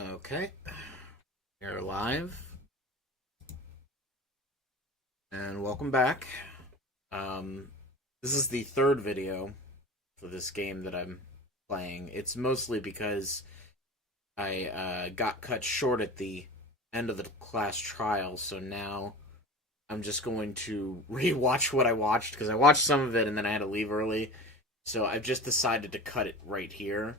Okay, you're live, and welcome back. This is the third video for this game that I'm playing. It's mostly because I got cut short at the end of the class trial, so now I'm just going to re-watch what I watched, because I watched some of it and then I had to leave early, so I've just decided to cut it right here,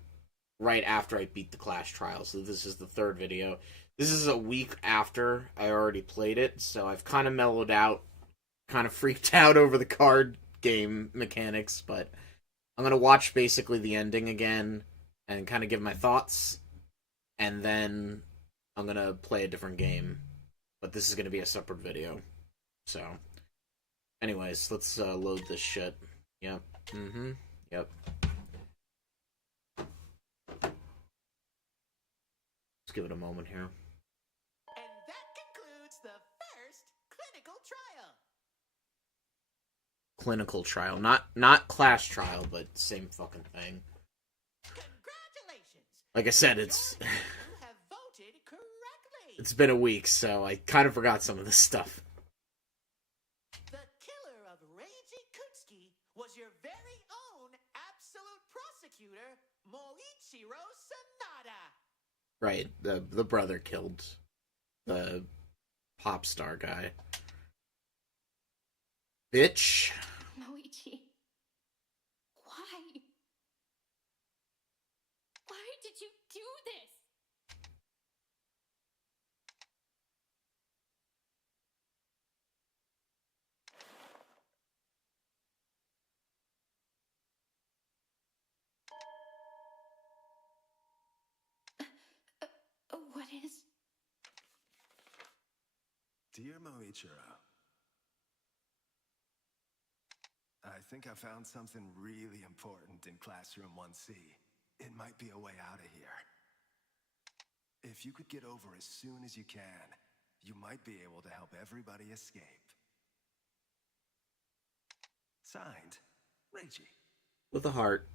right after I beat the class trial. So this is the third video. This is a week after I already played it, so I've kind of mellowed out, kind of freaked out over the card game mechanics, but I'm going to watch basically the ending again and kind of give my thoughts, and then I'm going to play a different game, but this is going to be a separate video. So, anyways, let's load this shit. Yep. Yep. Let's give it a moment here. And that concludes the first clinical trial. Clinical trial, not class trial, but same fucking thing. Congratulations! Like I said, it's You have voted correctly. it's been a week, so I kind of forgot some of this stuff. The killer of Reiji Kutsuki was your very own absolute prosecutor, Moichiro Sanada. Right, the brother killed the pop star guy. Bitch. Moichi. Why? Why did you do this? What is? Dear Moichiro, I think I found something really important in Classroom 1C. It might be a way out of here. If you could get over as soon as you can, you might be able to help everybody escape. Signed, Reiji. With a heart.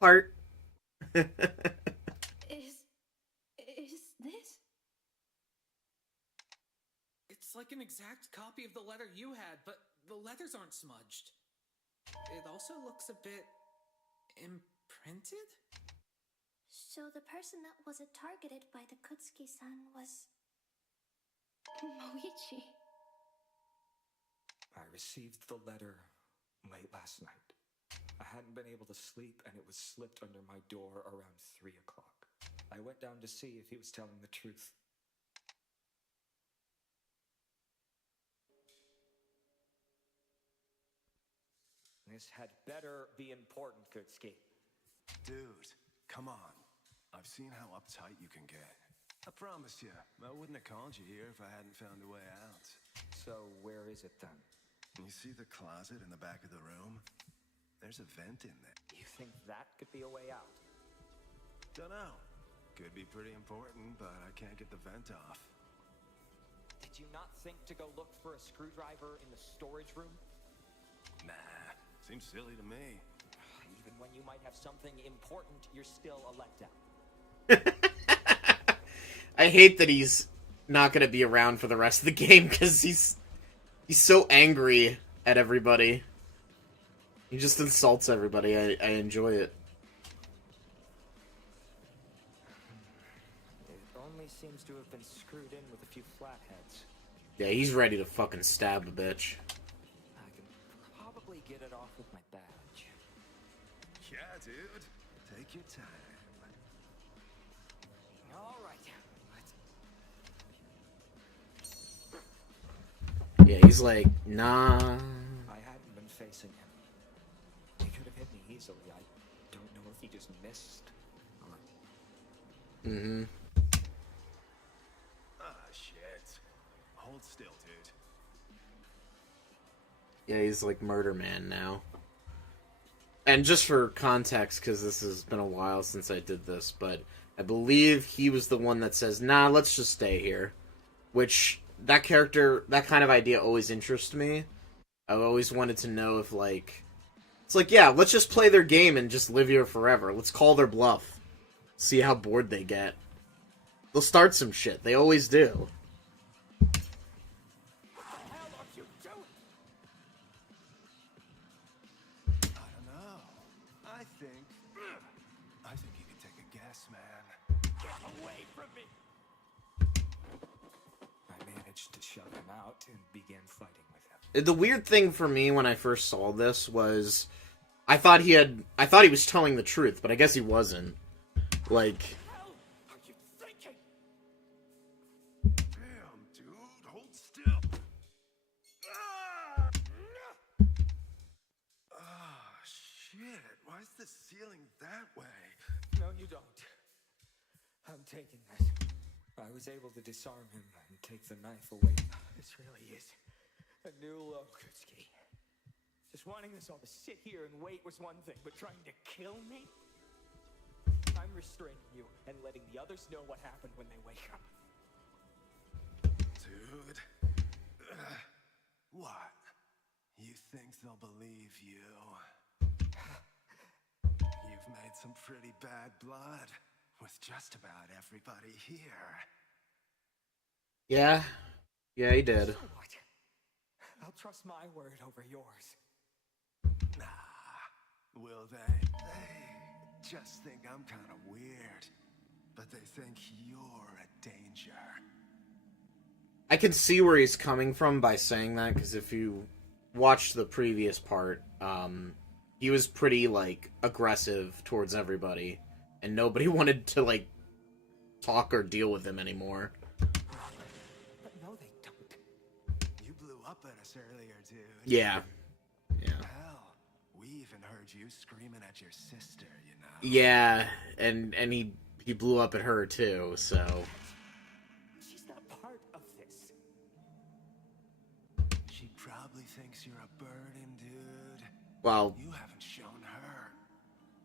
Heart. Is this? It's like an exact copy of the letter you had, but the letters aren't smudged. It also looks a bit imprinted? So the person that was targeted by the Kutsuki-san was Moichi. I received the letter late last night. I hadn't been able to sleep, and it was slipped under my door around 3 o'clock. I went down to see if he was telling the truth. This had better be important, Kutsuki. Dude, come on. I've seen how uptight you can get. I promise you, I wouldn't have called you here if I hadn't found a way out. So where is it then? You see the closet in the back of the room? There's a vent in there. You think that could be a way out? Dunno. Could be pretty important, but I can't get the vent off. Did you not think to go look for a screwdriver in the storage room? Nah, seems silly to me. Even when you might have something important, you're still a letdown. I hate that he's not going to be around for the rest of the game, because he's so angry at everybody. He just insults everybody. I enjoy it. It only seems to have been screwed in with a few flatheads. Yeah, he's ready to fucking stab a bitch. I can probably get it off with my badge. Yeah, dude. Take your time. All right, let's... Yeah, he's like, nah. I hadn't been facing him. He could have hit me easily. I don't know if he just missed or... Mm-hmm. Ah, shit. Hold still, dude. Yeah, he's like Murder Man now. And just for context, because this has been a while since I did this, but I believe he was the one that says, nah, let's just stay here. Which, that character, that kind of idea always interests me. I've always wanted to know if, like... It's like, yeah, let's just play their game and just live here forever. Let's call their bluff. See how bored they get. They'll start some shit. They always do. What the hell are you doing? I don't know. I think you can take a guess, man. Get away from me! I managed to shove him out and began fighting with him. The weird thing for me when I first saw this was I thought he was telling the truth, but I guess he wasn't. Like, Hell are you thinking? Damn, dude, hold still. Ah, shit. Why is the ceiling that way? No, you don't. I'm taking this. I was able to disarm him and take the knife away. This really is a new low, Kutsuki. Just wanting us all to sit here and wait was one thing, but trying to kill me? I'm restraining you and letting the others know what happened when they wake up. Dude. What? You think they'll believe you? You've made some pretty bad blood with just about everybody here. yeah, he did. So what? I'll trust my word over yours. Nah. Will they? They just think I'm kind of weird. But they think you're a danger. I can see where he's coming from by saying that, because if you watch the previous part, he was pretty, like, aggressive towards everybody, and nobody wanted to, like, talk or deal with him anymore. But no, they don't. You blew up at us earlier, dude. Yeah. Hell, we even heard you screaming at your sister, you know. Yeah, and he blew up at her, too, so... She's not part of this. She probably thinks you're a burden, dude. Well, You haven't shown her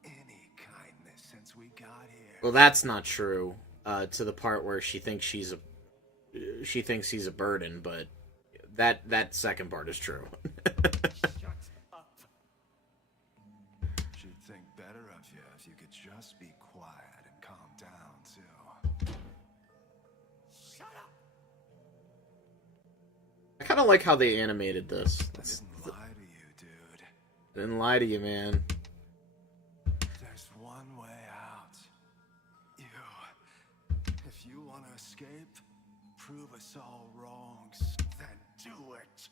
any kindness since we got here. well, that's not true, to the part where she thinks he's a burden, but that second part is true. Shut up. She'd think better of you if you could just be quiet and calm down, too. Shut up. I kind of like how they animated this. I didn't lie to you, dude. Didn't lie to you, man. There's one way out. If you want to escape, prove us all wrongs, then do it.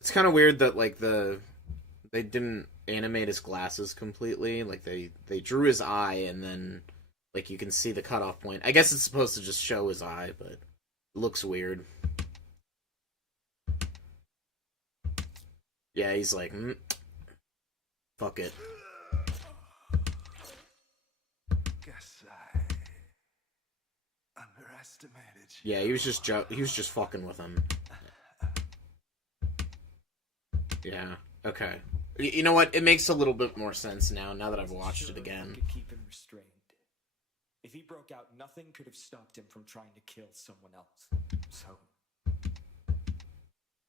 It's kind of weird that, like, they didn't animate his glasses completely. Like, they drew his eye, and then, like, you can see the cutoff point. I guess it's supposed to just show his eye, but it looks weird. Yeah, he's like, fuck it. Guess I underestimated you. Yeah, he was just fucking with him. Yeah. Okay. You know what? It makes a little bit more sense now that I've watched it I again. could keep him restrained. If he broke out, nothing could have stopped him from trying to kill someone else. So,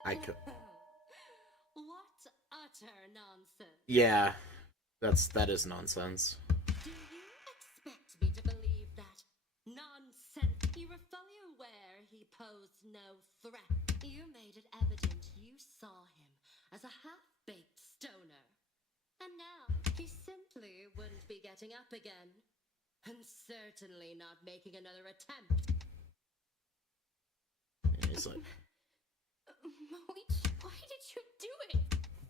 I could. What utter nonsense. Yeah. That is nonsense. Do you expect me to believe that? Nonsense. You were fully aware he posed no threat. You made it evident you saw him as a half-baked stoner. And now, he simply wouldn't be getting up again. And certainly not making another attempt. And he's like, Moich, why did you do it?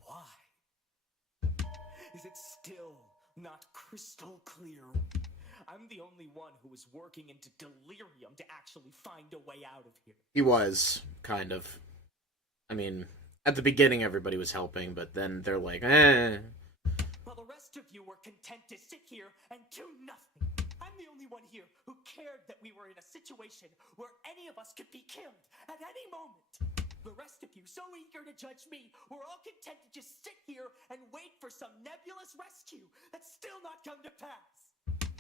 Why? Is it still not crystal clear? I'm the only one who was working into delirium to actually find a way out of here. he was, kind of. I mean, at the beginning everybody was helping, but then they're like, While the rest of you were content to sit here and do nothing. I'm the only one here who cared that we were in a situation where any of us could be killed at any moment. The rest of you, so eager to judge me, were all content to just sit here and wait for some nebulous rescue that's still not come to pass.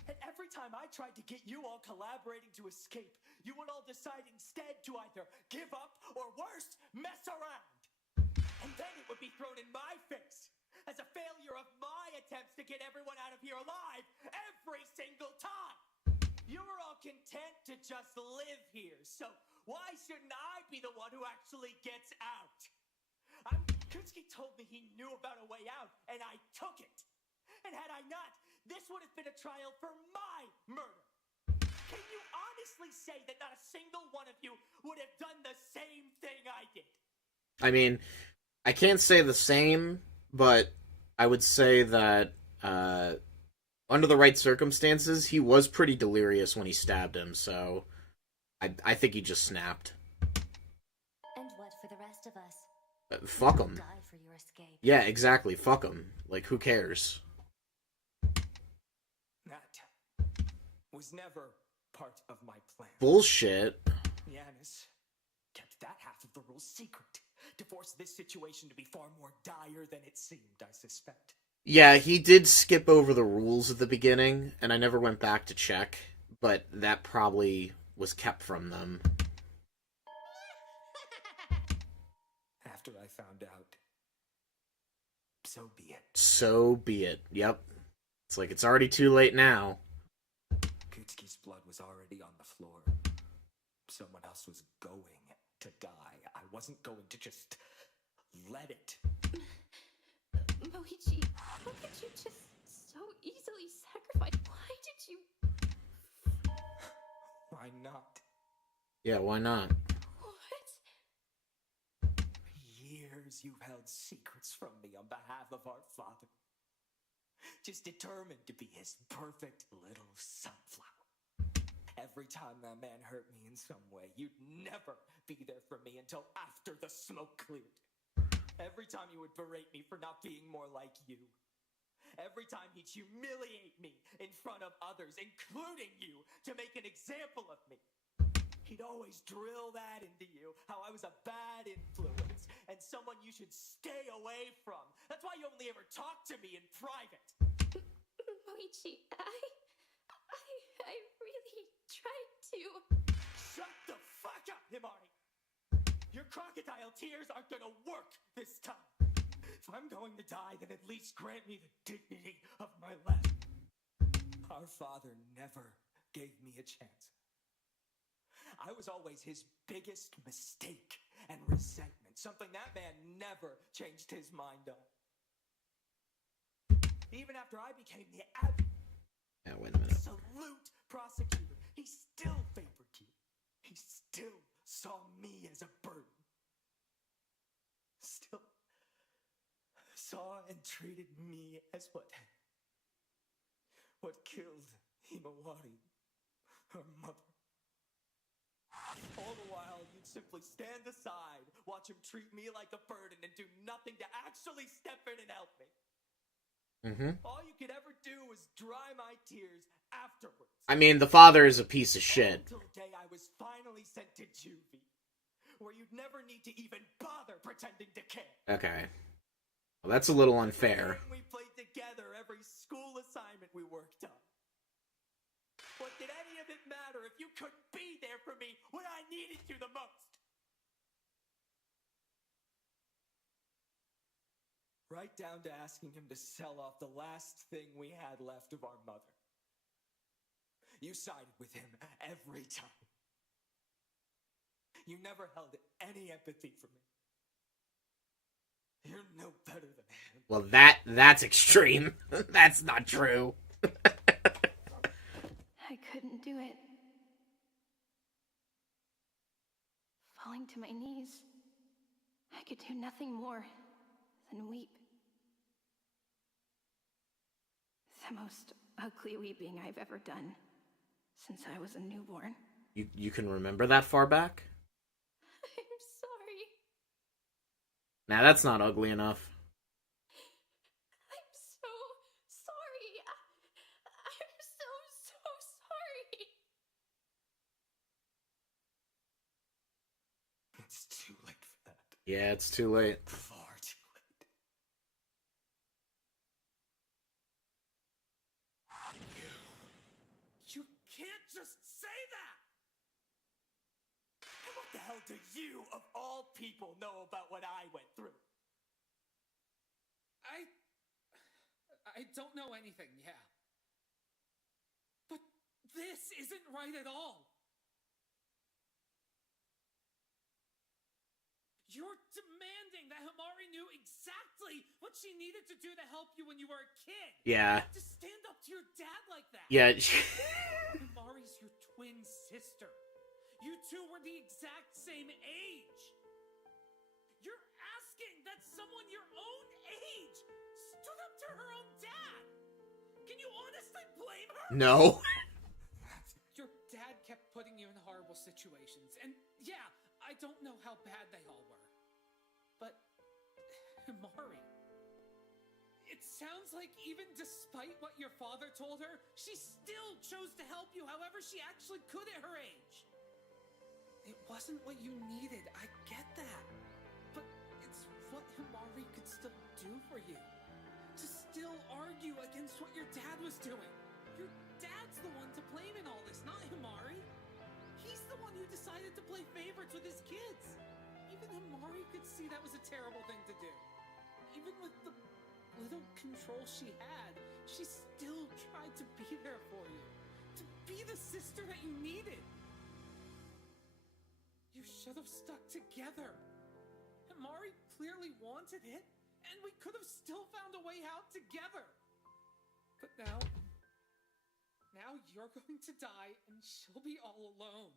And every time I tried to get you all collaborating to escape, you would all decide instead to either give up or worse, mess around. And then it would be thrown in my face as a failure of my attempts to get everyone out of here alive every single time. You were all content to just live here, so why shouldn't I be the one who actually gets out? Kutsky told me he knew about a way out, and I took it. And had I not, this would have been a trial for my murder. Can you honestly say that not a single one of you would have done the same thing I did? I mean, I can't say the same, but I would say that under the right circumstances, he was pretty delirious when he stabbed him, so I think he just snapped. And what for the rest of us? Fuck him. Die for your escape. Yeah, exactly. Fuck him. Like, who cares? That was never part of my plan. Bullshit. Yanis kept that half of the rules secret to force this situation to be far more dire than it seemed, I suspect. Yeah, he did skip over the rules at the beginning, and I never went back to check, but that probably was kept from them. After I found out, so be it. So be it. Yep. It's like, it's already too late now. Kutsky's blood was already on the floor. Someone else was going to die. I wasn't going to just let it. Moichi, how could you just so easily sacrifice? Why did you? Why not? Yeah, why not? What? For years you've held secrets from me on behalf of our father. Just determined to be his perfect little sunflower. Every time that man hurt me in some way, you'd never be there for me until after the smoke cleared. Every time you would berate me for not being more like you. Every time he'd humiliate me in front of others, including you, to make an example of me. He'd always drill that into you, how I was a bad influence and someone you should stay away from. That's why you only ever talk to me in private. Moichi, I really tried to. Shut the fuck up, Himari! Your crocodile tears aren't gonna work this time. If I'm going to die, then at least grant me the dignity of my life. Our father never gave me a chance. I was always his biggest mistake and resentment, something that man never changed his mind on. Even after I became the Yeah, wait a minute. absolute prosecutor, he still favored you. He still saw me as a burden. Still saw and treated me as what killed Himawari, her mother. All the while, you'd simply stand aside, watch him treat me like a burden, and do nothing to actually step in and help me. All you could ever do was dry my tears afterwards. I mean, the father is a piece of shit. Until the day I was finally sent to juvie, where you'd never need to even bother pretending to care. Okay. Well, that's a little unfair. Every game we played together, every school assignment we worked on. What did any of it matter if you couldn't be there for me when I needed you the most? Right down to asking him to sell off the last thing we had left of our mother. You sided with him every time. You never held any empathy for me. You're no better than him. Well, that's extreme. That's not true. I couldn't do it. Falling to my knees, I could do nothing more than weep. The most ugly weeping I've ever done since I was a newborn. You can remember that far back? I'm sorry. Nah, that's not ugly enough. I'm so sorry. I'm so sorry. It's too late for that. Yeah, it's too late. Far too late. You can't just say that! And what the hell do you, of all people, know about what I went through? I don't know anything, yeah. But This isn't right at all. You're demanding that Himari knew exactly what she needed to do to help you when you were a kid. Yeah. To stand up to your dad like that. Yeah. Himari's your twin sister. You two were the exact same age. You're asking that someone your own age stood up to her own dad. Can you honestly blame her? No. Your dad kept putting you in horrible situations. And yeah, I don't know how bad they all were. But, Himari, it sounds like even despite what your father told her, she still chose to help you however she actually could at her age. It wasn't what you needed, I get that. But it's what Himari could still do for you. To still argue against what your dad was doing. Your dad's the one to blame in all this, not Himari. He's the one who decided to play favorites with his kids. Even Himari could see that was a terrible thing to do. Even with the little control she had, she still tried to be there for you. To be the sister that you needed. You should have stuck together. Himari clearly wanted it, and we could have still found a way out together. But now you're going to die, and she'll be all alone.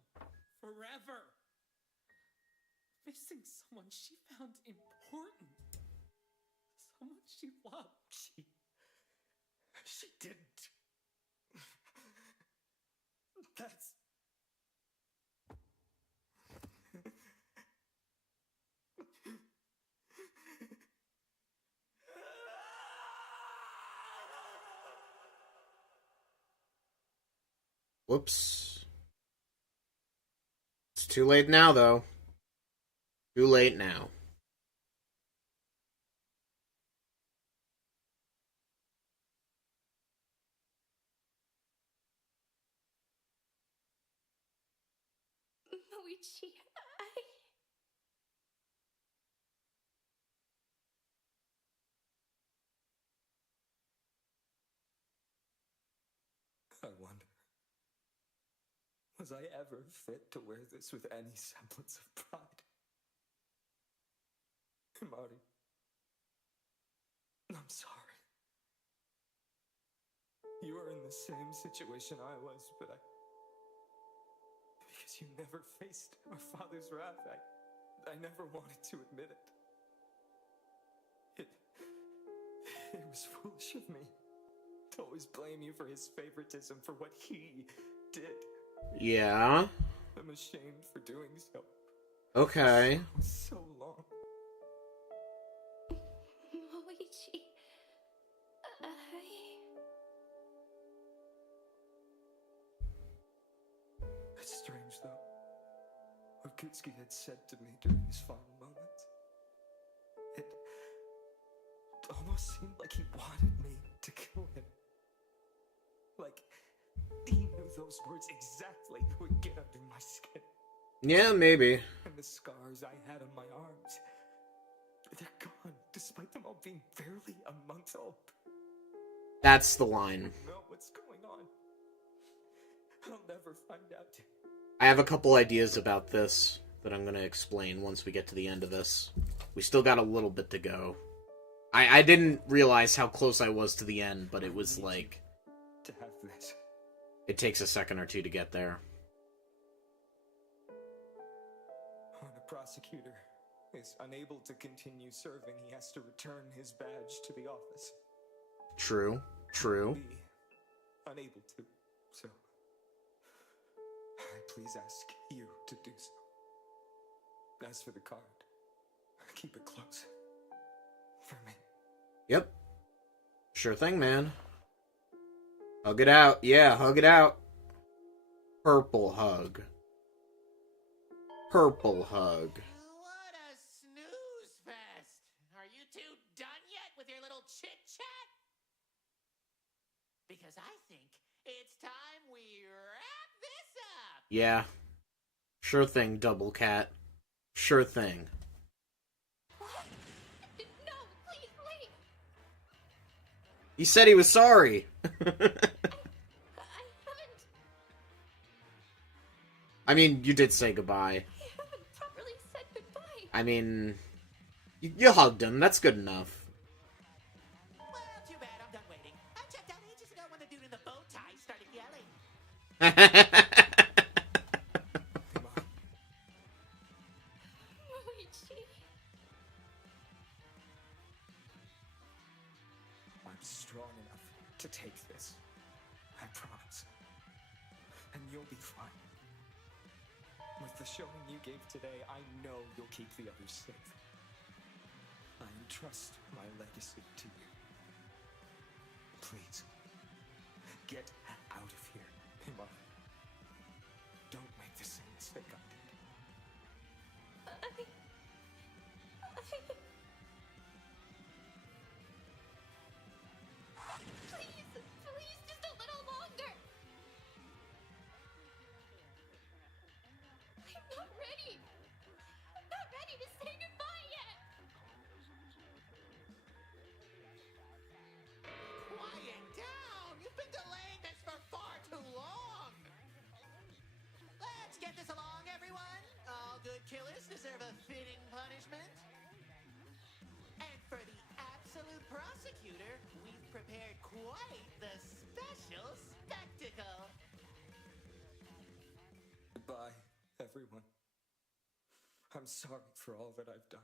Forever. Missing someone she found important. Someone she loved. She didn't. That's... Whoops. It's too late now, though. Too late now. Moichi, I wonder, was I ever fit to wear this with any semblance of pride? Himari, I'm sorry. You were in the same situation I was, but because you never faced our father's wrath, I never wanted to admit it. It was foolish of me to always blame you for his favoritism for what he did. Yeah. I'm ashamed for doing so. Okay. So long. Moichi, It's strange, though. What Kutsuki had said to me during his final moments. It almost seemed like he wanted me to kill him. Like he knew those words exactly would get under my skin. Yeah, maybe. And the scars I had on my arms, they're gone, despite them all being barely a month old. That's the line. I don't know what's going on. I'll never find out. I have a couple ideas about this that I'm going to explain once we get to the end of this. We still got a little bit to go. I didn't realize how close I was to the end, but it was like... To have this. It takes a second or two to get there. When a prosecutor is unable to continue serving, he has to return his badge to the office. True. True. Be unable to, so I please ask you to do so. As for the card, keep it close. For me. Yep. Sure thing, man. Hug it out. Yeah, hug it out. Purple hug. Purple hug. What a snooze fest! Are you two done yet with your little chit-chat? Because I think it's time we wrap this up! Yeah. Sure thing, Double Cat. Sure thing. no, please wait. He said he was sorry. I haven't. I mean, you did say goodbye. You haven't properly said goodbye. I mean, you hugged him. That's good enough. Well, too bad. I'm done waiting. I checked out ages ago when the dude in the bow tie started yelling. Luigi. I'm strong enough to take this. I promise. And you'll be fine. With the showing you gave today, I know you'll keep the others safe. I entrust my legacy to you. Please, get out of here, Himari. Don't make the same mistake I did. Please, just a little longer. I'm not ready. I'm not ready to say goodbye yet. Quiet down! You've been delaying this for far too long! Let's get this along, everyone! All good killers deserve a fitting punishment. And for the absolute prosecutor, we've prepared quite the special spectacle. Goodbye, everyone. I'm sorry for all that I've done.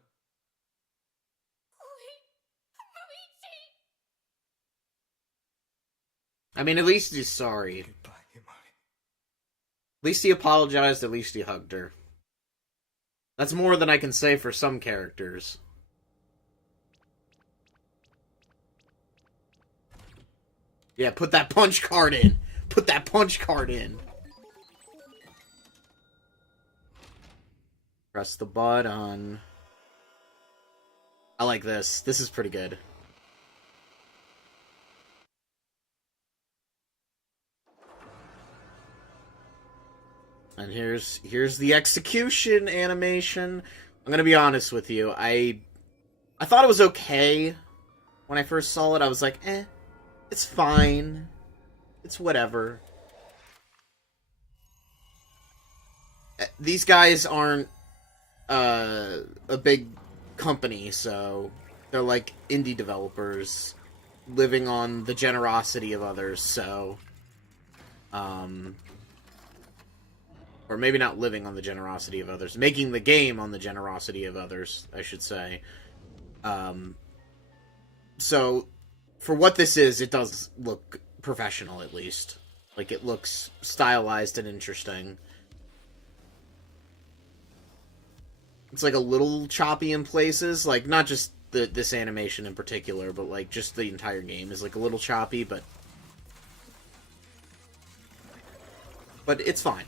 Luigi! I mean, at least he's sorry. Goodbye, Himari. At least he apologized, at least he hugged her. That's more than I can say for some characters. Yeah, put that punch card in! Put that punch card in! Press the button. I like this. This is pretty good. And here's the execution animation. I'm gonna be honest with you. I thought it was okay when I first saw it. I was like, it's fine. It's whatever. These guys aren't a big company, so they're like indie developers living on the generosity of others, so or maybe not living on the generosity of others, making the game on the generosity of others, I should say. So for what this is, it does look professional, at least. Like, it looks stylized and interesting. It's like a little choppy in places, like not just this animation in particular, but like just the entire game is like a little choppy, but it's fine.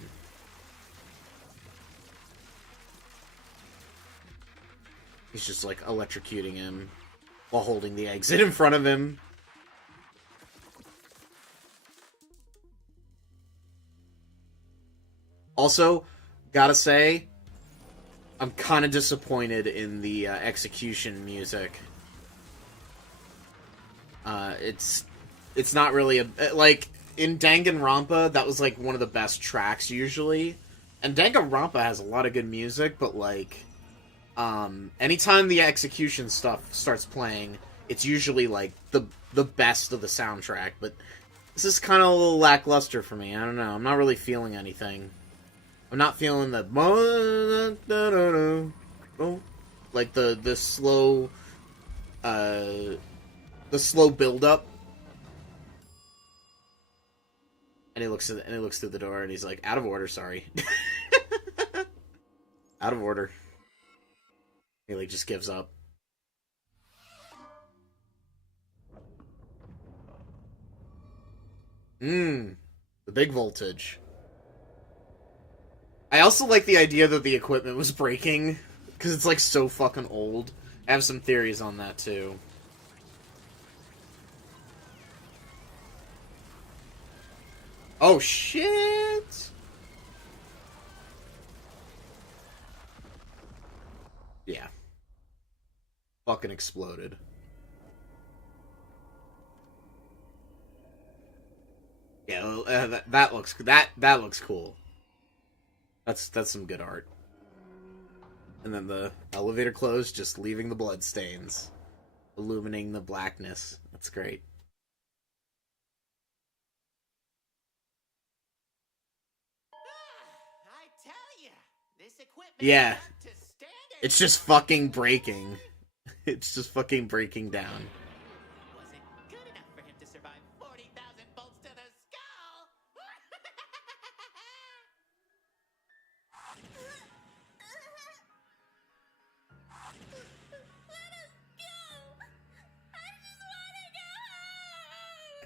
He's just like electrocuting him while holding the exit in front of him. Also, gotta say, I'm kind of disappointed in the execution music. It's not really a like in Danganronpa. That was like one of the best tracks usually, and Danganronpa has a lot of good music. But like, anytime the execution stuff starts playing, it's usually like the best of the soundtrack. But this is kind of a little lackluster for me. I don't know. I'm not really feeling anything. I'm not feeling the like the slow build up. And he looks through the door and he's like, out of order, sorry. Out of order. He like just gives up. The big voltage. I also like the idea that the equipment was breaking, because it's like so fucking old. I have some theories on that too. Oh shit! Yeah. Fucking exploded. Yeah, that looks cool. That's some good art. And then the elevator closed, just leaving the blood stains, illuminating the blackness. That's great. I tell ya, this equipment Yeah. is up to standard. It's just fucking breaking. It's just fucking breaking down. Wasn't good enough for him to survive 40,000 bolts to the skull.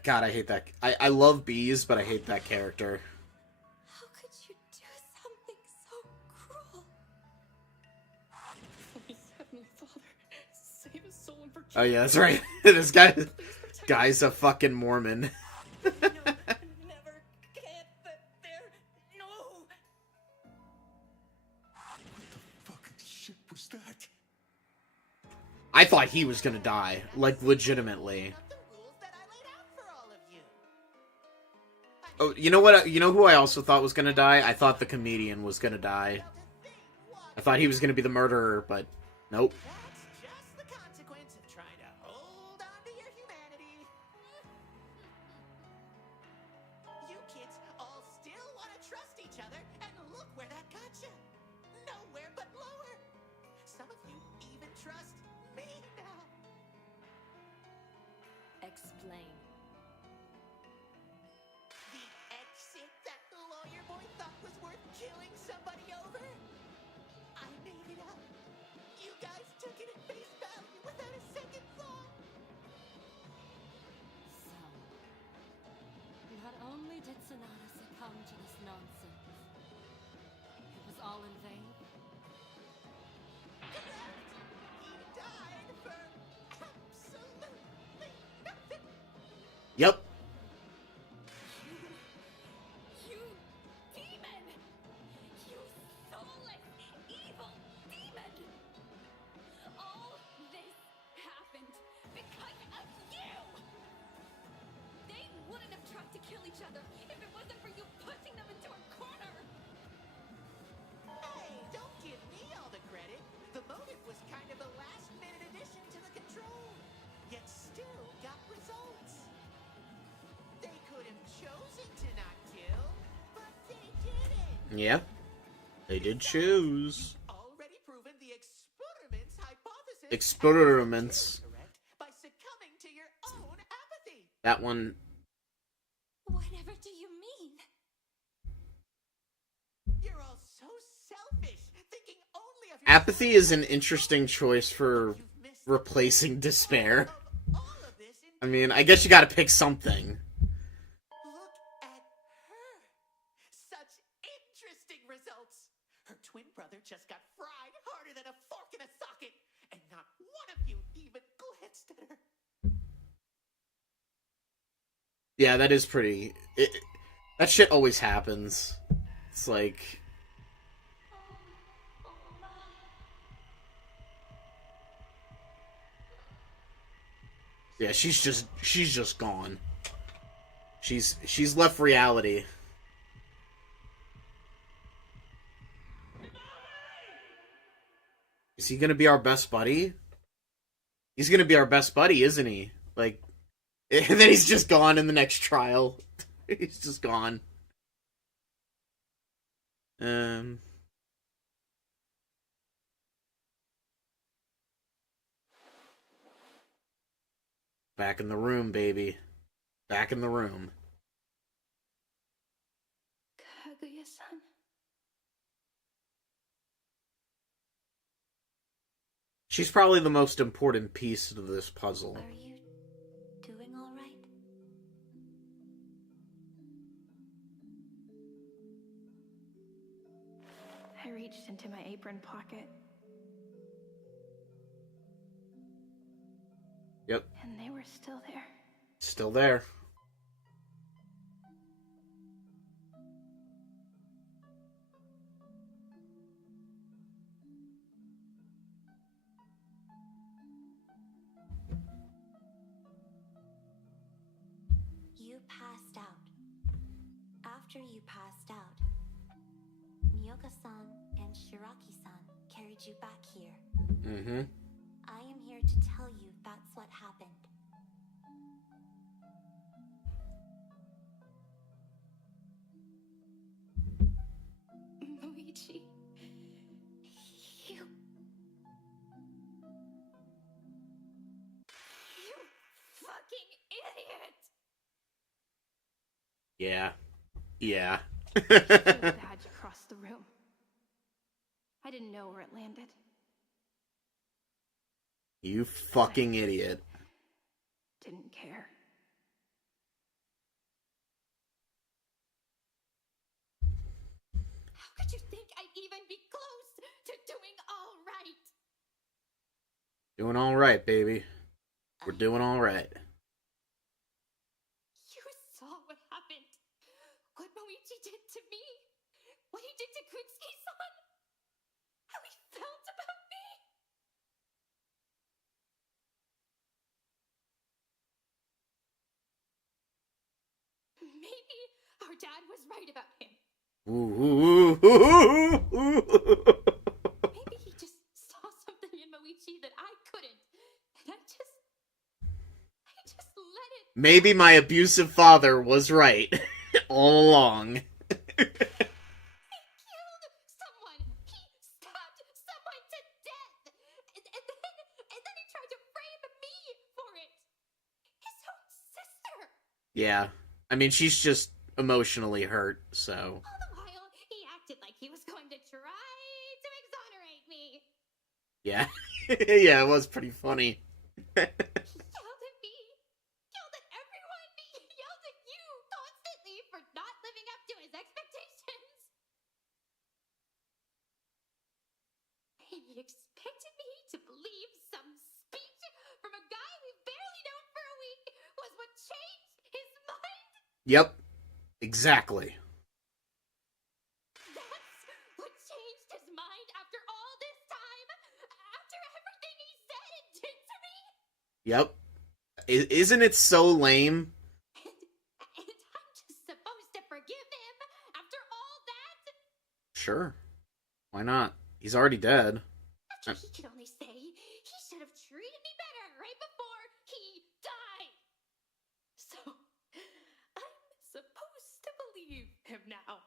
God, I hate that. I love bees, but I hate that character. How could you do something so cruel? Please, Heavenly Father, save his soul and forgive Oh yeah, that's right. This guy's a fucking Mormon. No, never, can't, there, no! What the fucking shit was that? I thought he was gonna die, like legitimately. Of the rules that I laid out for all of you. Oh, you know what? You know who I also thought was gonna die? I thought the comedian was gonna die. Well, to think what I thought he was gonna be the murderer, but nope. That's just the consequence of trying to hold on to your humanity. You kids all still want to trust each other, and look where that got you. Nowhere but lower. Some of you even trust me now. Explain. The exit that the lawyer boy thought was worth killing somebody over? I made it up. You guys took it at face value without a second thought. So, not only did Sonata succumb to this nonsense, it was all in vain. Correct. He died for absolutely nothing. Yep. You demon! You soulless, evil demon! All this happened because of you! They wouldn't have tried to kill each other if it wasn't for you pushing them into a corner! Hey, don't give me all the credit. The motive was kind of a last-minute addition to the control, yet still got results. They could have chosen to not kill, but they didn't. Yeah. They did choose. Already proven the experiments hypothesis. Experiments. Correct by succumbing to your own apathy. That one. Whatever do you mean? You're all so selfish, thinking only of Apathy yourself. is an interesting choice for You've missed replacing despair. of all of this I mean, I guess you gotta pick something. Look at her. Such interesting results. Her twin brother just got fried harder than a fork in a socket, and not one of you even glanced at her. Yeah, that is pretty. That shit always happens. It's like. Yeah, she's just gone. She's left reality. Is he gonna be our best buddy? He's gonna be our best buddy, isn't he? Like, and then he's just gone in the next trial. He's just gone. Back in the room, baby. Back in the room. Kaguya-san? She's probably the most important piece to this puzzle. Are you doing all right? I reached into my apron pocket. Yep, And they were still there. still there. You passed out. After you passed out, Mio Ryoka-san and Shiraki-san carried you back here. Mm-hmm. I am here to tell you that's what happened. Luigi, you fucking idiot! Yeah. Yeah. The badge across the room. I didn't know where it landed. You fucking idiot. Didn't care. How could you think I'd even be close to doing all right? Doing all right, baby. We're doing all right. You saw what happened. What Moichi did to me. What he did to Kutsuki-san. How he felt about me. Maybe our dad was right about him. Maybe he just saw something in Moichi that I couldn't. And I just let it. Maybe my abusive father was right all along. He killed someone. He stabbed someone to death. And then he tried to frame me for it. His own sister. Yeah. I mean, she's just emotionally hurt, so. All the while, he acted like he was going to try to exonerate me. Yeah. Yeah, it was pretty funny. He yelled at me. Yelled at everyone. He yelled at you constantly for not living up to his expectations. And he expected me to believe some speech from a guy we've barely known for a week was what changed his mind? Yep. Exactly. That's what changed his mind after all this time? After everything he said and did to me? Yep. Isn't it so lame? And I'm just supposed to forgive him after all that? Sure. Why not? He's already dead. After he could only say he should have treated me better right before he died. So, I'm supposed to believe him now.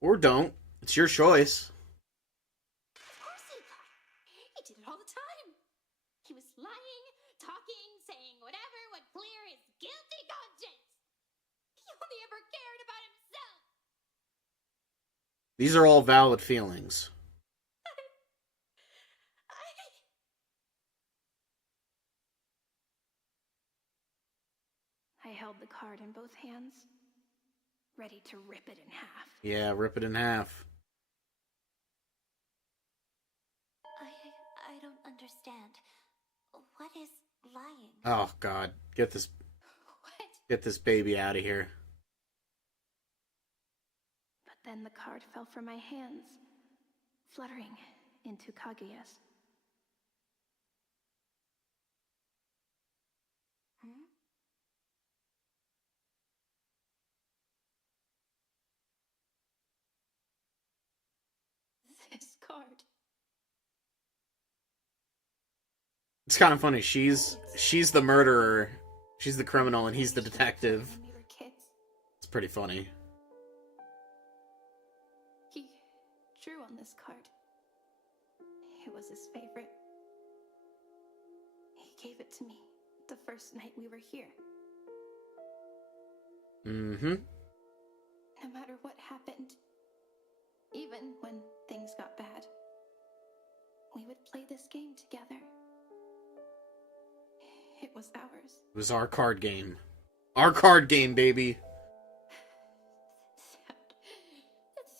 Or don't. It's your choice. Of course he lied. He did it all the time. He was lying, talking, saying whatever would clear his guilty conscience. He only ever cared about himself. These are all valid feelings. I held the card in both hands, ready to rip it in half. Yeah, rip it in half. I don't understand. What is lying? Oh, God. Get this baby out of here. But then the card fell from my hands, fluttering into Kaguya's. This card. It's kind of funny. She's the murderer. She's the criminal, and he's the detective. When we were kids, It's pretty funny. he drew on this card. It was his favorite. He gave it to me the first night we were here. Mm-hmm. No matter what happened, even when things got bad, we would play this game together. It was ours. It was our card game. Our card game, baby. It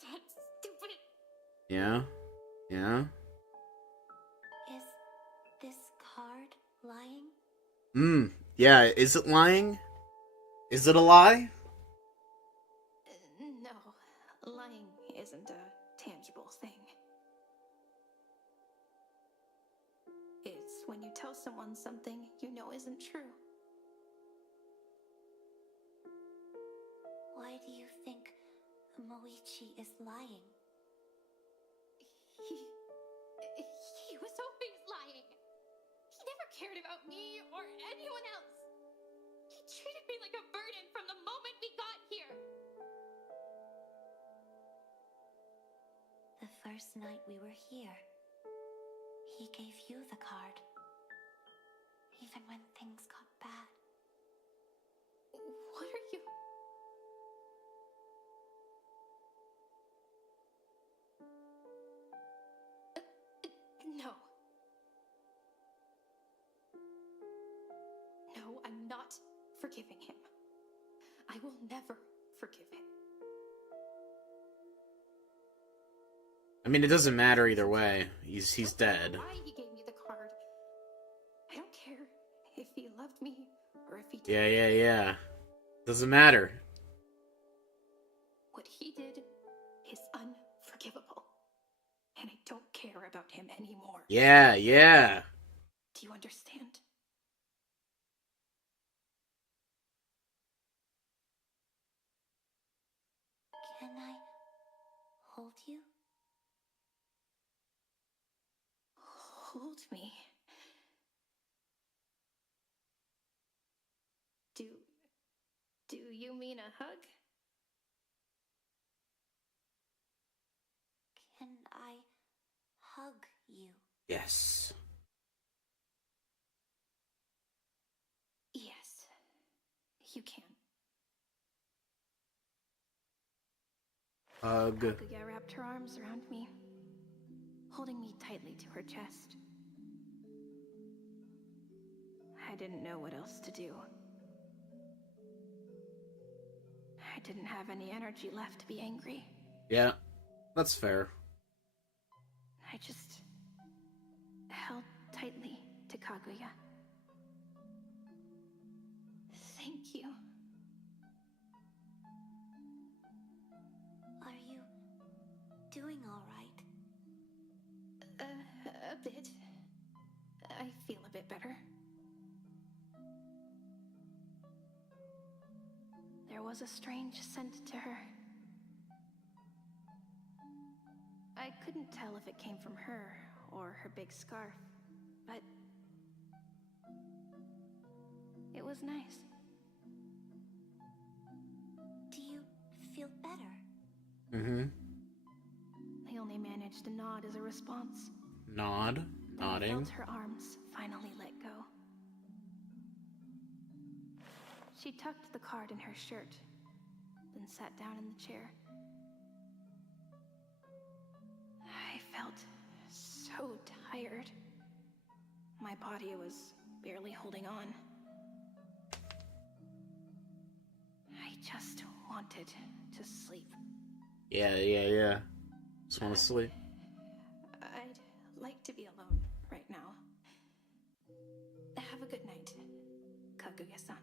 sounds stupid. Yeah? Yeah? Is this card lying? Yeah, is it lying? Is it a lie? No, lying isn't a tangible thing. It's when you tell someone something you know isn't true. Why do you think Moichi is lying. He was always lying. He never cared about me or anyone else. He treated me like a burden from the moment we got here. The first night we were here, he gave you the card. Even when things got bad. What are you... No. No, I'm not forgiving him. I will never forgive him. I mean, it doesn't matter either way. He's dead. Why he gave me the card. I don't care if he loved me or if he didn't. Yeah. Doesn't matter. What he did is unforgivable. And I don't care about him anymore. Yeah. Do you understand? Can I hold you? Hold me. Do you mean a hug? Can I hug you? Yes. Yes, you can. Hug. Kaguya wrapped her arms around me, holding me tightly to her chest. I didn't know what else to do. I didn't have any energy left to be angry. Yeah, that's fair. I just held tightly to Kaguya. Thank you. Are you doing all right? A bit. I feel a bit better. There was a strange scent to her. I couldn't tell if it came from her or her big scarf, but it was nice. Do you feel better? Mm-hmm. I only managed to nod as a response. Nod. Then I Nodding. felt her arms finally let go. She tucked the card in her shirt, then sat down in the chair. I felt so tired. My body was barely holding on. I just wanted to sleep. Yeah. Just want to sleep. I'd like to be alone right now. Have a good night, Kaguya-san.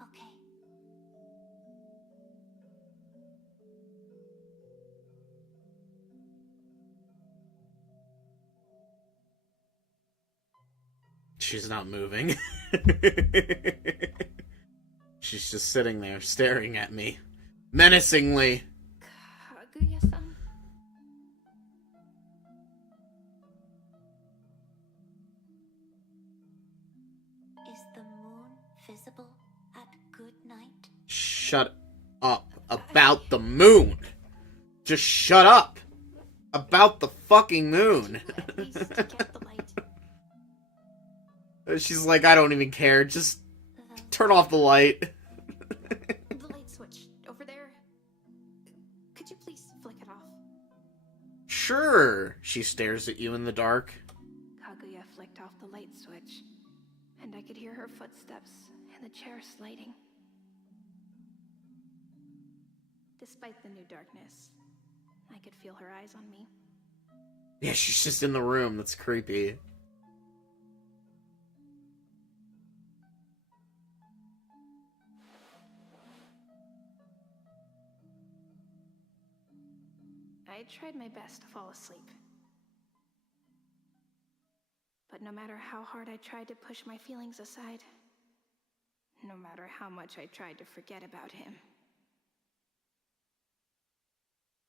Okay. She's not moving. She's just sitting there staring at me menacingly. Kaguya-san? Is the moon visible at good night? Shut up about the moon. Just shut up about the fucking moon. At least get the light. She's like, I don't even care. Just The, turn off the light. The light switch over there. Could you please flick it off? Sure. She stares at you in the dark. Kaguya flicked off the light switch, and I could hear her footsteps and the chair sliding. Despite the new darkness, I could feel her eyes on me. Yeah, she's just in the room. That's creepy. I tried my best to fall asleep. But no matter how hard I tried to push my feelings aside, no matter how much I tried to forget about him.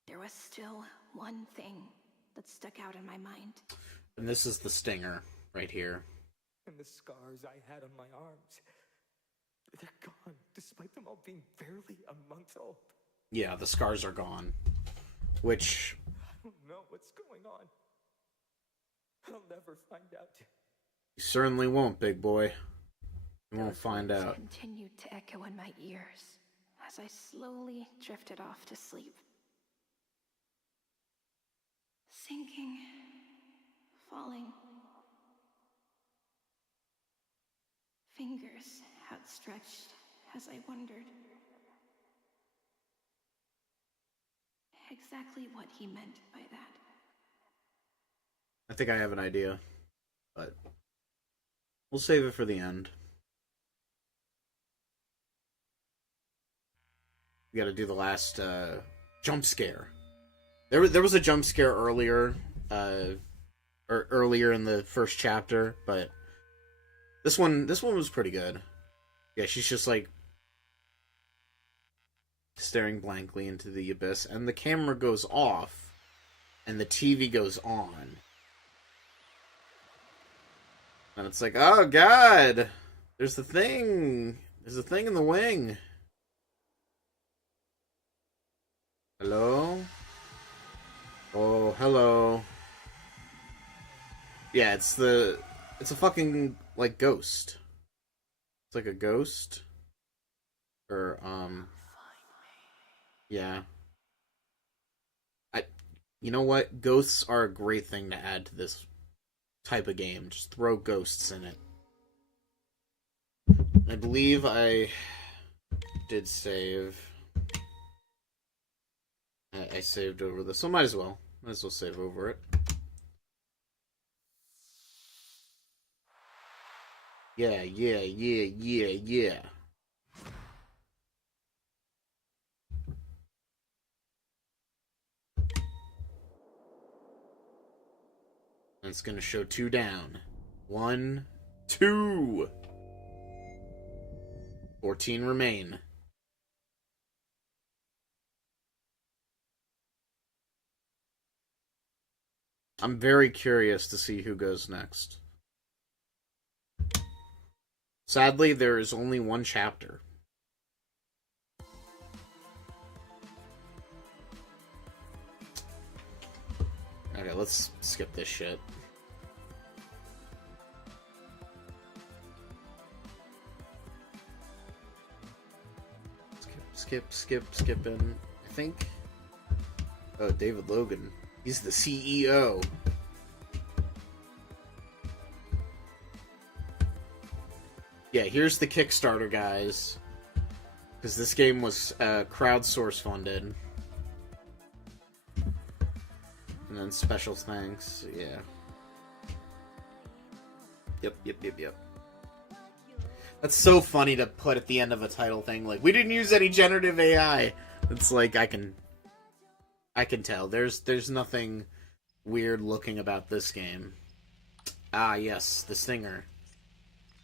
There was still one thing that stuck out in my mind. And this is the stinger right here. And the scars I had on my arms, they're gone, despite them all being barely a month old. Yeah, the scars are gone. Which... I don't know what's going on. I'll never find out. You certainly won't, big boy. You won't find out. Continued to echo in my ears as I slowly drifted off to sleep. Sinking, falling. Fingers outstretched as I wondered exactly what he meant by that. I think I have an idea, but we'll save it for the end. We gotta do the last jump scare. There was a jump scare earlier, or earlier in the first chapter, but this one was pretty good. Yeah, she's just like staring blankly into the abyss, and the camera goes off, and the TV goes on. And it's like, oh god! There's the thing! There's a thing in the wing! Hello? Oh, hello. Yeah, it's a fucking, like, ghost. It's like a ghost. Or, yeah. You know what? Ghosts are a great thing to add to this type of game. Just throw ghosts in it. I believe I did save. I saved over this, so might as well. Might as well save over it. Yeah. And it's gonna show 2 down. 1, 2. 14 remain. I'm very curious to see who goes next. Sadly, there is only 1 chapter. Okay, let's skip this shit. Skipping. I think. Oh, David Logan. He's the CEO. Yeah, here's the Kickstarter, guys. Because this game was crowdsource funded. And then special thanks, yeah. Yep. That's so funny to put at the end of a title thing, like, we didn't use any generative AI. It's like, I can tell. There's nothing weird looking about this game. Ah, yes, the stinger.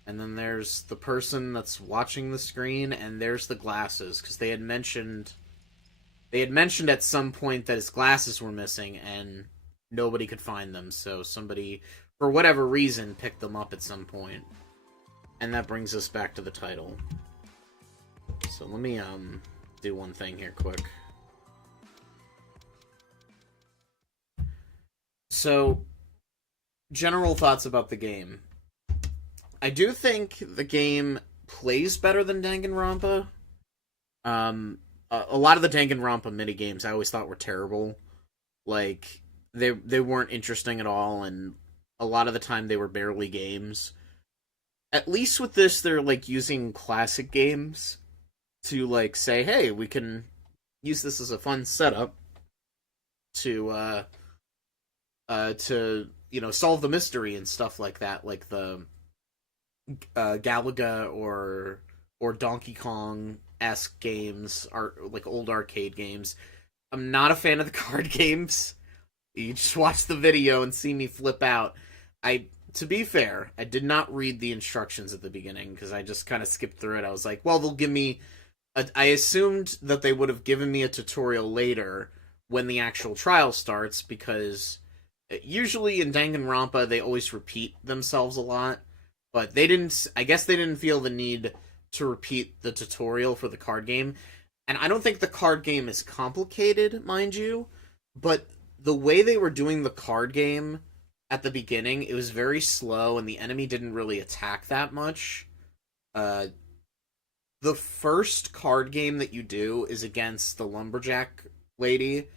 And then there's the person that's watching the screen, and there's the glasses, because they had mentioned at some point that his glasses were missing, and nobody could find them, so somebody, for whatever reason, picked them up at some point. And that brings us back to the title. So let me, do one thing here quick. So, general thoughts about the game. I do think the game plays better than Danganronpa. A lot of the Danganronpa minigames I always thought were terrible. Like, they weren't interesting at all, and a lot of the time they were barely games. At least with this, they're, like, using classic games to, like, say, hey, we can use this as a fun setup to you know, solve the mystery and stuff like that, like the Galaga or Donkey Kong-esque games, are like old arcade games. I'm not a fan of the card games. You just watch the video and see me flip out. to be fair, I did not read the instructions at the beginning because I just kind of skipped through it. I was like, well, they'll give me. I assumed that they would have given me a tutorial later when the actual trial starts because usually in Danganronpa they always repeat themselves a lot, but they didn't. I guess they didn't feel the need to repeat the tutorial for the card game, and I don't think the card game is complicated, mind you, but the way they were doing the card game at the beginning, it was very slow, and the enemy didn't really attack that much. Uh, the first card game that you do is against the lumberjack lady,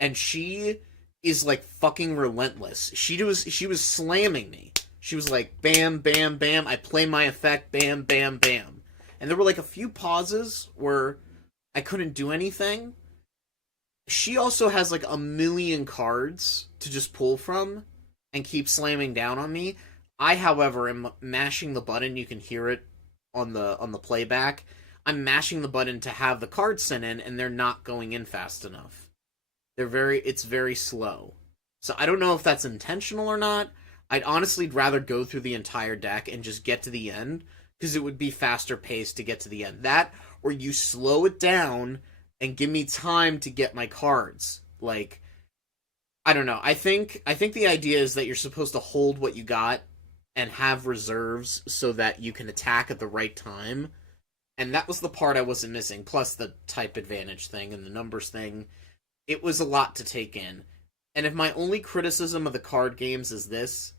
and she is like fucking relentless. She was slamming me. She was like bam bam bam, I play my effect, bam bam bam. And there were like a few pauses where I couldn't do anything. She also has like a million cards to just pull from and keep slamming down on me. I, however, am mashing the button. You can hear it on the playback. I'm mashing the button to have the cards sent in, and they're not going in fast enough. It's very slow. So I don't know if that's intentional or not. I'd honestly rather go through the entire deck and just get to the end, because it would be faster paced to get to the end. That, or you slow it down and give me time to get my cards. Like, I don't know. I think the idea is that you're supposed to hold what you got and have reserves so that you can attack at the right time. And that was the part I wasn't missing, plus the type advantage thing and the numbers thing. It was a lot to take in. And if my only criticism of the card games is this,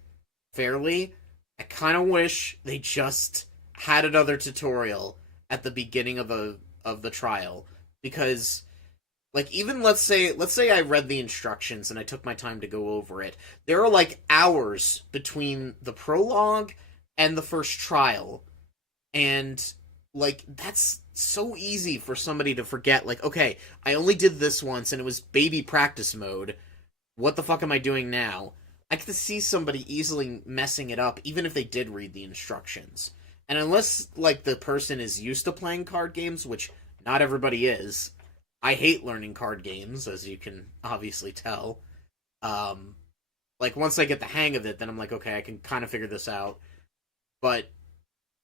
fairly, I kind of wish they just had another tutorial at the beginning of the trial, because like, even let's say I read the instructions and I took my time to go over it. There are like hours between the prologue and the first trial. And like, that's so easy for somebody to forget. Like, okay, I only did this once and it was baby practice mode. What the fuck am I doing now? I could see somebody easily messing it up even if they did read the instructions. And unless like the person is used to playing card games, which not everybody is, I hate learning card games, as you can obviously tell. Like, once I get the hang of it, then I'm like, okay, I can kind of figure this out. But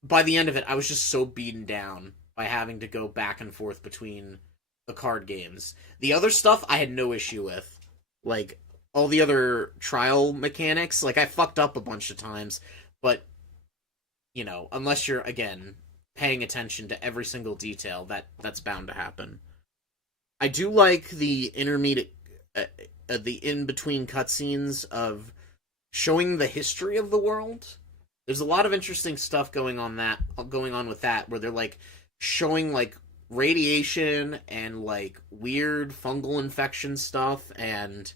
by the end of it, I was just so beaten down by having to go back and forth between the card games. The other stuff I had no issue with. Like, all the other trial mechanics, like, I fucked up a bunch of times, but, you know, unless you're, again, paying attention to every single detail, that's bound to happen. I do like the intermediate, the in-between cutscenes of showing the history of the world. There's a lot of interesting stuff going on with that, where they're like showing like radiation and like weird fungal infection stuff, and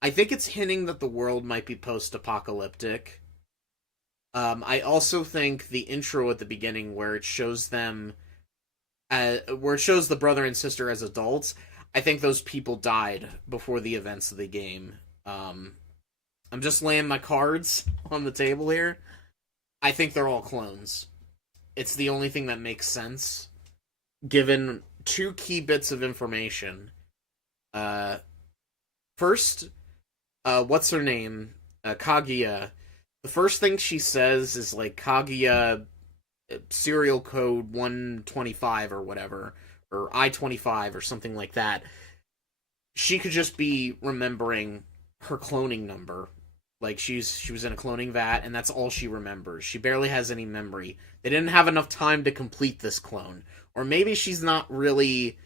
I think it's hinting that the world might be post-apocalyptic. I also think the intro at the beginning, where it shows them, where it shows the brother and sister as adults, I think those people died before the events of the game. I'm just laying my cards on the table here. I think they're all clones. It's the only thing that makes sense, given two key bits of information. First, what's her name? Kaguya. The first thing she says is like Kaguya serial code 125 or whatever, or I-25 or something like that. She could just be remembering her cloning number. Like, she was in a cloning vat, and that's all she remembers. She barely has any memory. They didn't have enough time to complete this clone. Or maybe she's not really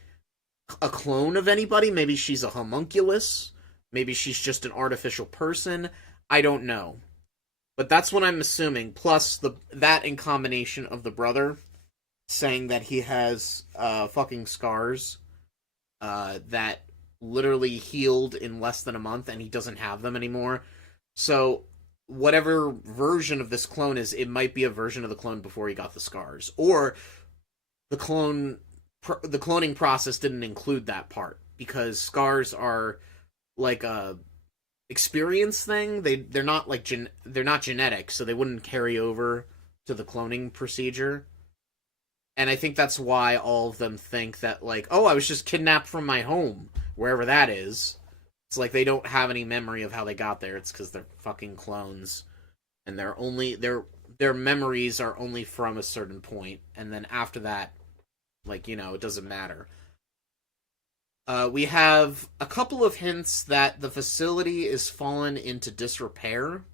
a clone of anybody. Maybe she's a homunculus. Maybe she's just an artificial person. I don't know. But that's what I'm assuming. Plus, that in combination of the brother saying that he has fucking scars that literally healed in less than a month, and he doesn't have them anymore. So, whatever version of this clone is, it might be a version of the clone before he got the scars. Or the cloning process didn't include that part, because scars are like a experience thing. They're not like they're not genetic, so they wouldn't carry over to the cloning procedure. And I think that's why all of them think that, like, oh, I was just kidnapped from my home, wherever that is. It's like they don't have any memory of how they got there. It's because they're fucking clones. and their memories are only from a certain point, and then after that, like, it doesn't matter. We have a couple of hints that the facility is fallen into disrepair.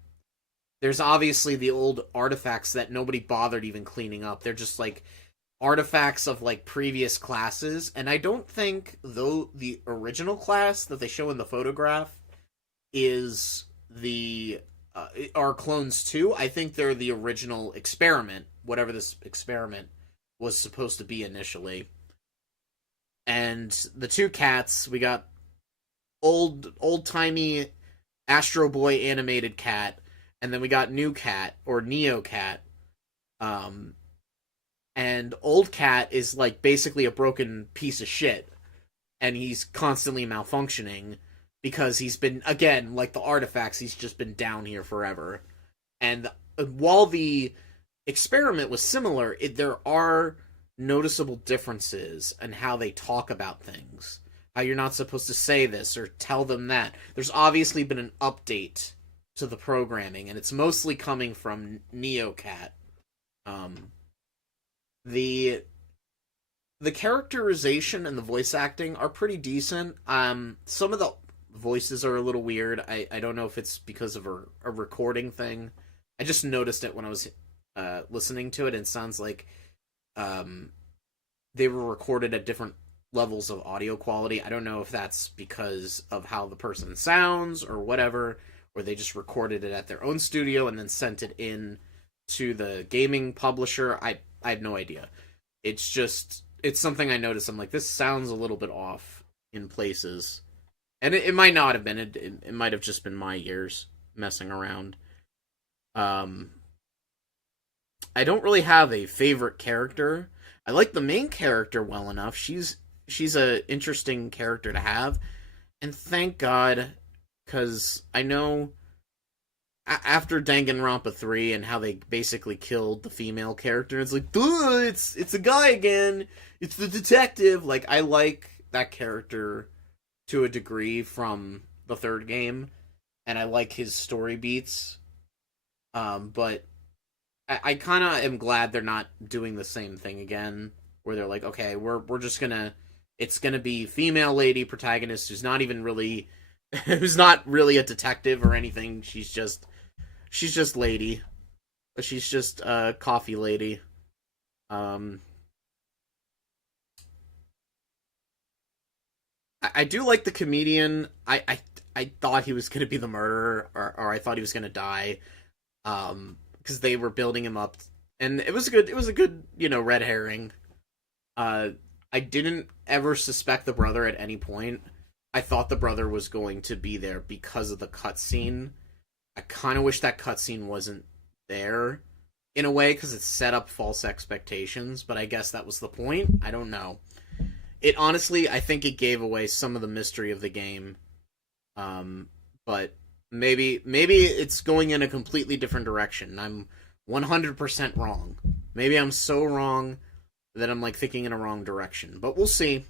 There's obviously the old artifacts that nobody bothered even cleaning up. They're just like artifacts of like previous classes, and I don't think though the original class that they show in the photograph is the are clones too. I think they're the original experiment, whatever this experiment was supposed to be initially. And the two cats, we got old timey Astro Boy animated cat, and then we got new cat or Neo cat. And old cat is like basically a broken piece of shit, and he's constantly malfunctioning because he's been, again, like the artifacts, he's just been down here forever. And while the experiment was similar, there are noticeable differences in how they talk about things. How you're not supposed to say this or tell them that. There's obviously been an update to the programming, and it's mostly coming from NeoCat. The characterization and the voice acting are pretty decent. Some of the voices are a little weird. I don't know if it's because of a recording thing. I just noticed it when I was listening to it, and it sounds like they were recorded at different levels of audio quality. I don't know if that's because of how the person sounds or whatever, or they just recorded it at their own studio and then sent it in to the gaming publisher. I have no idea. It's something I noticed. I'm like, this sounds a little bit off in places. And it might not have been. It might have just been my ears messing around. I don't really have a favorite character. I like the main character well enough. She's an interesting character to have. And thank God, because I know after Danganronpa 3 and how they basically killed the female character, it's like, duh, it's a guy again. It's the detective. Like, I like that character to a degree from the third game, and I like his story beats. But I kind of am glad they're not doing the same thing again, where they're like, okay, we're just gonna, it's gonna be female lady protagonist who's not even really, who's not really a detective or anything. She's just lady. She's just a coffee lady. I do like the comedian. I thought he was gonna be the murderer, or I thought he was gonna die. Because they were building him up, and it was a good red herring. I didn't ever suspect the brother at any point. I thought the brother was going to be there because of the cutscene. I kind of wish that cutscene wasn't there, in a way, because it set up false expectations, but I guess that was the point. I don't know. It honestly, I think it gave away some of the mystery of the game. But maybe it's going in a completely different direction. I'm 100% wrong. Maybe I'm so wrong that I'm like thinking in a wrong direction. But we'll see.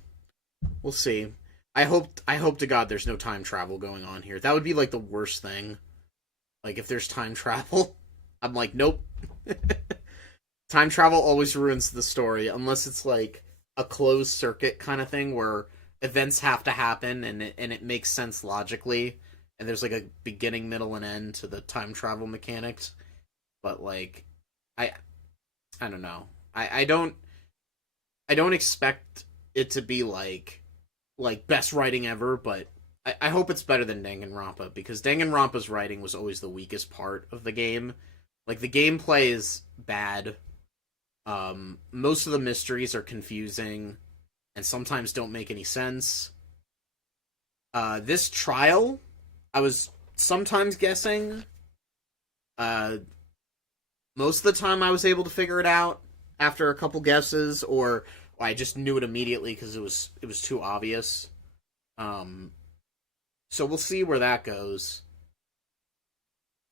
We'll see. I hope to God there's no time travel going on here. That would be like the worst thing. Like if there's time travel, I'm like, nope. Time travel always ruins the story unless it's like a closed circuit kind of thing where events have to happen and it makes sense logically, and there's like a beginning, middle, and end to the time travel mechanics. But like, I don't know. I don't expect it to be like best writing ever, but I hope it's better than Danganronpa, because Danganronpa's writing was always the weakest part of the game. Like, the gameplay is bad. Most of the mysteries are confusing and sometimes don't make any sense. This trial, I was sometimes guessing. Most of the time I was able to figure it out after a couple guesses, or I just knew it immediately because it was too obvious. So we'll see where that goes.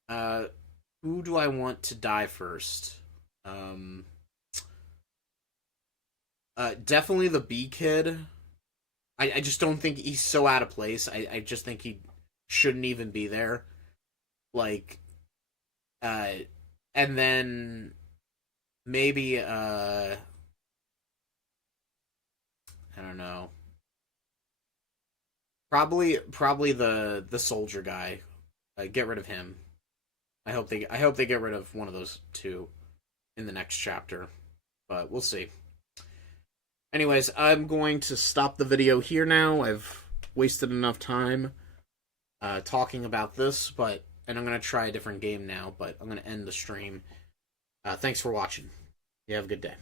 Who do I want to die first? Definitely the B kid. I just don't think he's so out of place. I just think he shouldn't even be there. Like, And then maybe I don't know. Probably the soldier guy. Get rid of him. I hope they get rid of one of those two in the next chapter, but we'll see. Anyways, I'm going to stop the video here now. I've wasted enough time talking about this, and I'm going to try a different game now, but I'm going to end the stream. Thanks for watching. You have a good day.